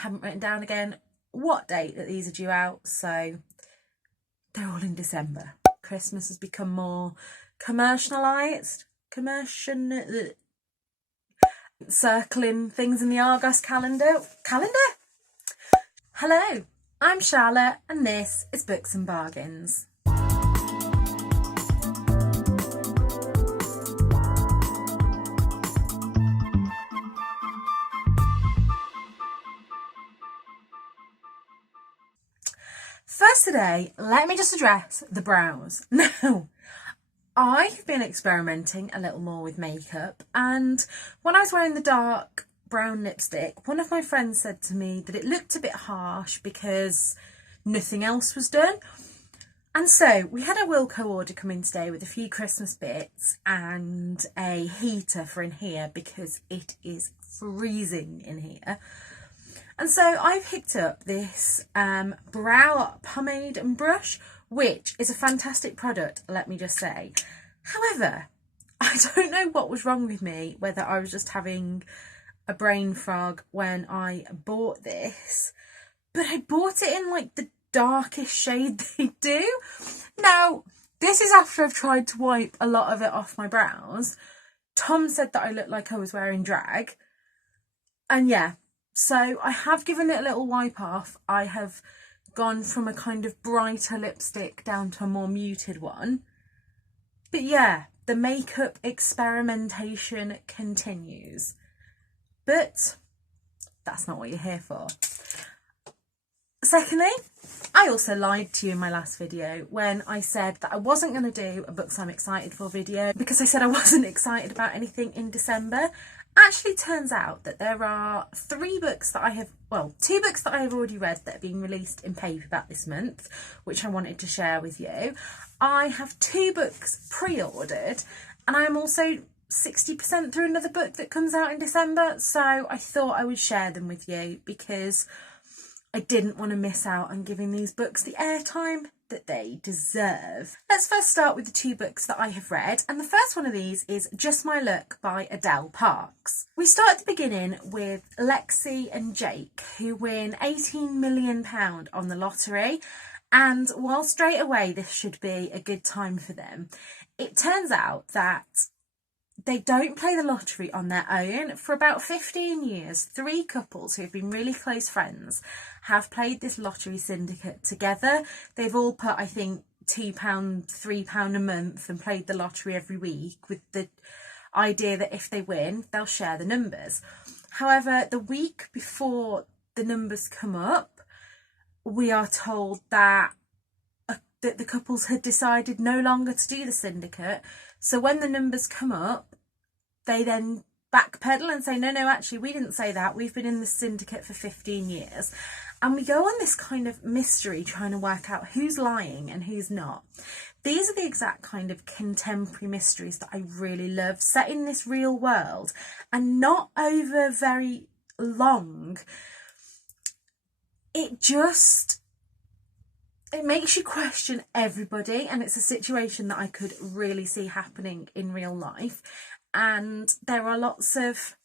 haven't written down again what date that these are due out, so they're all in December. Christmas has become more commercialised, circling things in the Argos calendar. Hello, I'm Charlotte and this is Books and Bargains. First today, let me just address the brows. Now, I've been experimenting a little more with makeup, and when I was wearing the dark brown lipstick, one of my friends said to me that it looked a bit harsh because nothing else was done. And so we had a Wilko order come in today with a few Christmas bits and a heater for in here because it is freezing in here. And so I picked up this brow pomade and brush, which is a fantastic product, let me just say. However, I don't know what was wrong with me, whether I was just having a brain fog when I bought this, but I bought it in like the darkest shade they do. Now, this is after I've tried to wipe a lot of it off my brows. Tom said that I looked like I was wearing drag. And yeah, so I have given it a little wipe off. I have gone from a kind of brighter lipstick down to a more muted one. But yeah, the makeup experimentation continues. But that's not what you're here for. Secondly, I also lied to you in my last video when I said that I wasn't going to do a books I'm excited for video because I said I wasn't excited about anything in December. Actually turns out that there are two books that I have already read that are being released in paperback this month, which I wanted to share with you. I have 2 books pre-ordered, and I'm also 60% through another book that comes out in December, so I thought I would share them with you because I didn't want to miss out on giving these books the airtime that they deserve. Let's first start with the 2 books that I have read, and the first one of these is Just My Luck by Adele Parks. We start at the beginning with Lexi and Jake, who win £18 million on the lottery, and while straight away this should be a good time for them, it turns out that they don't play the lottery on their own. For about 15 years, 3 couples who have been really close friends have played this lottery syndicate together. They've all put, I think, £2, £3 a month and played the lottery every week with the idea that if they win, they'll share the numbers. However, the week before the numbers come up, we are told that the couples had decided no longer to do the syndicate. So when the numbers come up, they then backpedal and say, no, actually, we didn't say that. We've been in the syndicate for 15 years. And we go on this kind of mystery trying to work out who's lying and who's not. These are the exact kind of contemporary mysteries that I really love, set in this real world and not over very long. It makes you question everybody, and it's a situation that I could really see happening in real life. And there are lots of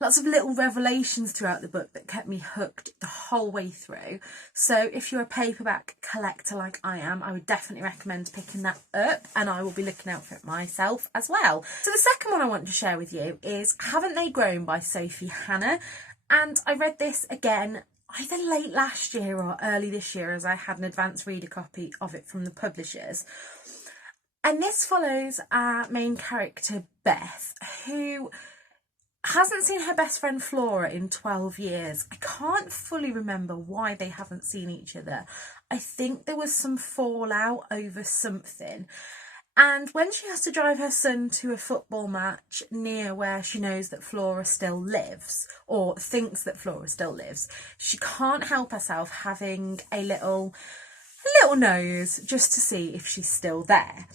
little revelations throughout the book that kept me hooked the whole way through. So if you're a paperback collector like I am, I would definitely recommend picking that up, and I will be looking out for it myself as well. So the second one I want to share with you is Haven't They Grown by Sophie. And I read this again either late last year or early this year, as I had an advanced reader copy of it from the publishers. And this follows our main character, Beth, who hasn't seen her best friend Flora in 12 years. I can't fully remember why they haven't seen each other. I think there was some fallout over something. And when she has to drive her son to a football match near where she knows that Flora still lives, or thinks that Flora still lives, she can't help herself having a little nose just to see if she's still there.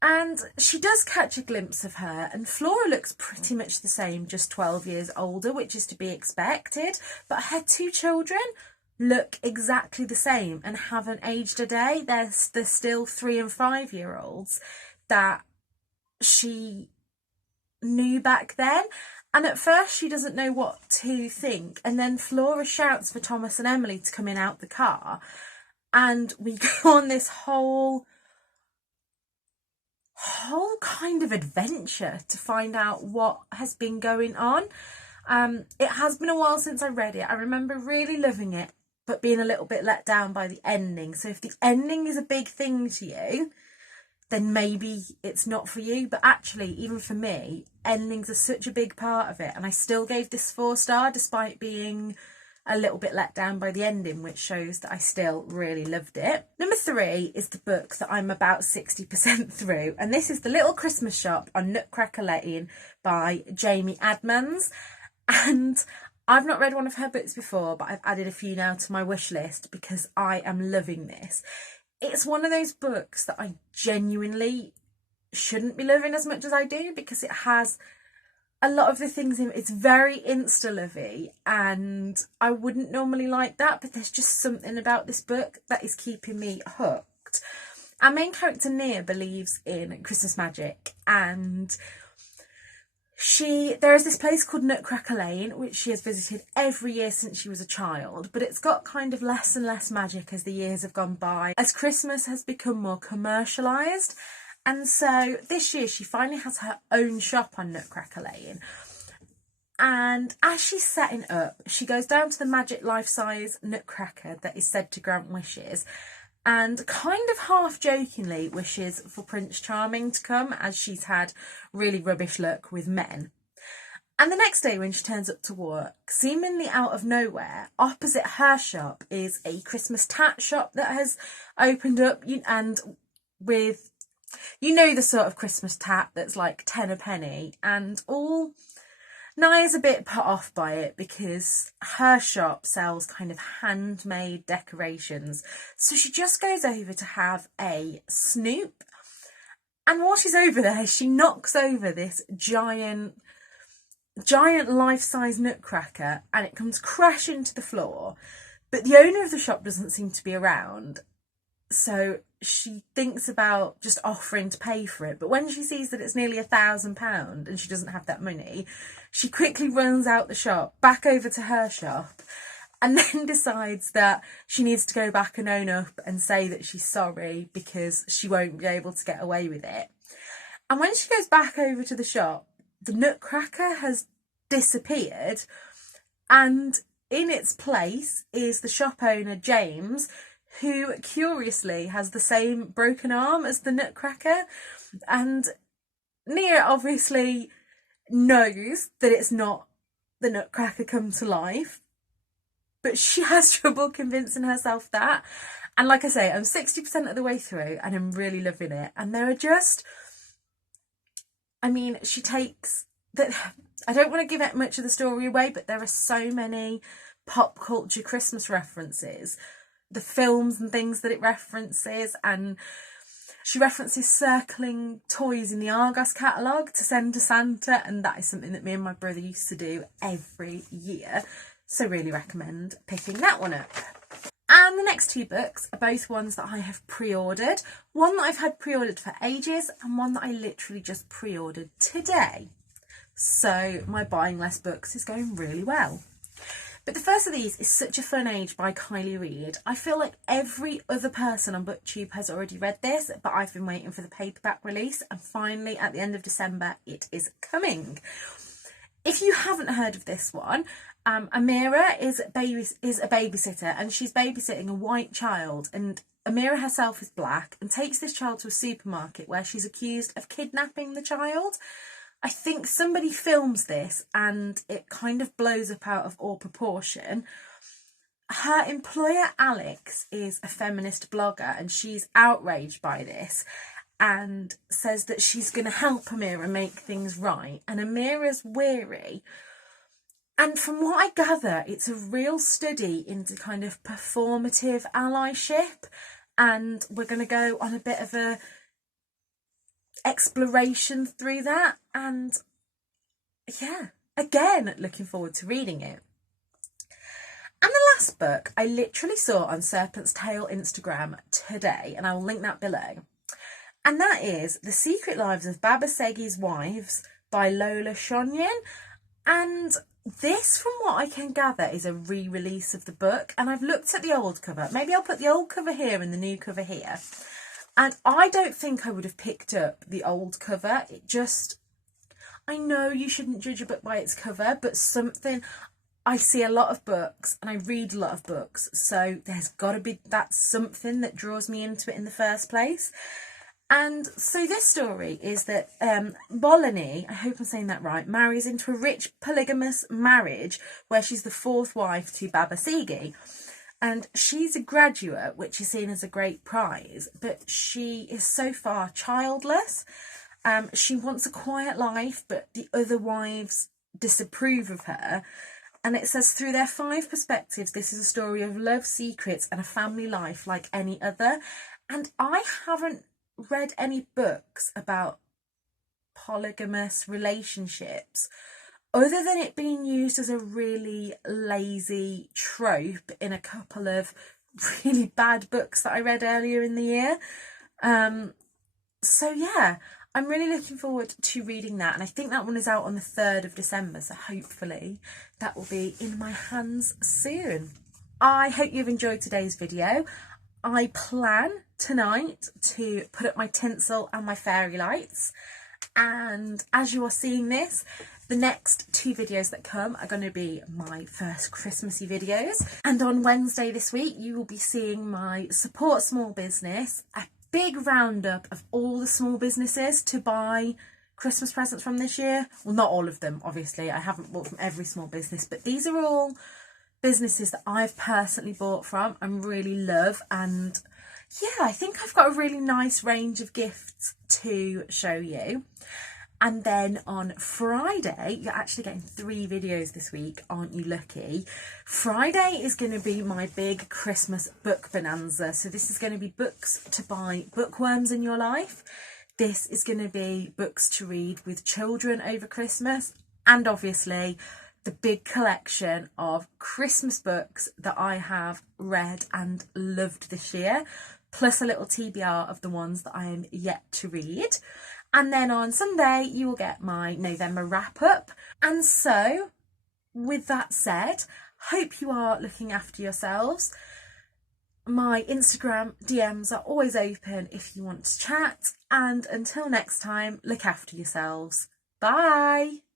And she does catch a glimpse of her, and Flora looks pretty much the same, just 12 years older, which is to be expected. But her 2 children look exactly the same and haven't aged a day. They're still 3 and 5 year olds that she knew back then. And at first she doesn't know what to think, and then Flora shouts for Thomas and Emily to come in out the car, and we go on this whole kind of adventure to find out what has been going on. It has been a while since I read it. I remember really loving it, but being a little bit let down by the ending. So if the ending is a big thing to you, then maybe it's not for you. But actually, even for me, endings are such a big part of it, and I still gave this 4-star despite being a little bit let down by the ending, which shows that I still really loved it. Number 3 is the book that I'm about 60% through, and this is The Little Christmas Shop on Nutcracker Lane by Jaimee Adnams. And I've not read one of her books before, but I've added a few now to my wish list because I am loving this. It's one of those books that I genuinely shouldn't be loving as much as I do, because it has a lot of the things in it. It's very insta-lovey, and I wouldn't normally like that, but there's just something about this book that is keeping me hooked. Our main character Nia believes in Christmas magic, and there is this place called Nutcracker Lane, which she has visited every year since she was a child, but it's got kind of less and less magic as the years have gone by, as Christmas has become more commercialised. And so this year she finally has her own shop on Nutcracker Lane. And as she's setting up, she goes down to the magic life-size Nutcracker that is said to grant wishes, and kind of half-jokingly wishes for Prince Charming to come, as she's had really rubbish luck with men. And the next day when she turns up to work, seemingly out of nowhere, opposite her shop is a Christmas tat shop that has opened up, and with, you know, the sort of Christmas tat that's like 10 a penny, and all. Nia's a bit put off by it because her shop sells kind of handmade decorations. So she just goes over to have a snoop. And while she's over there, she knocks over this giant life-size nutcracker, and it comes crashing to the floor. But the owner of the shop doesn't seem to be around. So she thinks about just offering to pay for it, but when she sees that it's nearly £1,000 and she doesn't have that money, she quickly runs out the shop, back over to her shop, and then decides that she needs to go back and own up and say that she's sorry because she won't be able to get away with it. And when she goes back over to the shop, the nutcracker has disappeared, and in its place is the shop owner, James, who curiously has the same broken arm as the nutcracker. And Nia obviously knows that it's not the nutcracker come to life, but she has trouble convincing herself that. And like I say, I'm 60% of the way through and I'm really loving it. And there are just, I mean, she takes that, I don't want to give it much of the story away, but there are so many pop culture Christmas references, the films and things that it references, and she references circling toys in the Argos catalogue to send to Santa, and that is something that me and my brother used to do every year, so really recommend picking that one up. And the next 2 books are both ones that I have pre-ordered, one that I've had pre-ordered for ages and one that I literally just pre-ordered today, so my buying less books is going really well. But the first of these is Such a Fun Age by Kiley Reid. I feel like every other person on BookTube has already read this, but I've been waiting for the paperback release, and finally at the end of December it is coming. If you haven't heard of this one, Amira is a babysitter, and she's babysitting a white child, and Amira herself is black and takes this child to a supermarket where she's accused of kidnapping the child. I think somebody films this and it kind of blows up out of all proportion. Her employer, Alex, is a feminist blogger, and she's outraged by this and says that she's going to help Amira make things right. And Amira's weary. And from what I gather, it's a real study into kind of performative allyship. And we're going to go on a bit of a exploration through that, and yeah, again, looking forward to reading it. And the last book I literally saw on Serpent's Tail Instagram today, and I will link that below, and that is The Secret Lives of Baba Segi's Wives by Lola Shonyin. And this, from what I can gather, is a re-release of the book. And I've looked at the old cover. Maybe I'll put the old cover here and the new cover here. And I don't think I would have picked up the old cover. It just, I know you shouldn't judge a book by its cover, but something, I see a lot of books and I read a lot of books. So there's got to be that something that draws me into it in the first place. And so this story is that Bolani, I hope I'm saying that right, marries into a rich polygamous marriage where she's the fourth wife to Baba Sigi. And she's a graduate, which is seen as a great prize, but she is so far childless. She wants a quiet life, but the other wives disapprove of her. And it says, through their 5 perspectives, this is a story of love, secrets, and a family life like any other. And I haven't read any books about polygamous relationships other than it being used as a really lazy trope in a couple of really bad books that I read earlier in the year. So yeah, I'm really looking forward to reading that, and I think that one is out on the 3rd of December, so hopefully that will be in my hands soon. I hope you've enjoyed today's video. I plan tonight to put up my tinsel and my fairy lights, and as you are seeing this, the next 2 videos that come are going to be my first Christmassy videos, and on Wednesday this week you will be seeing my support small business, a big roundup of all the small businesses to buy Christmas presents from this year. Well, not all of them, obviously, I haven't bought from every small business, but these are all businesses that I've personally bought from and really love. And yeah, I think I've got a really nice range of gifts to show you. And then on Friday, you're actually getting 3 videos this week, aren't you lucky? Friday is going to be my big Christmas book bonanza. So this is going to be books to buy bookworms in your life. This is going to be books to read with children over Christmas. And obviously the big collection of Christmas books that I have read and loved this year, plus a little TBR of the ones that I am yet to read. And then on Sunday you will get my November wrap up. And so with that said, hope you are looking after yourselves. My Instagram DMs are always open if you want to chat, and until next time, look after yourselves. Bye.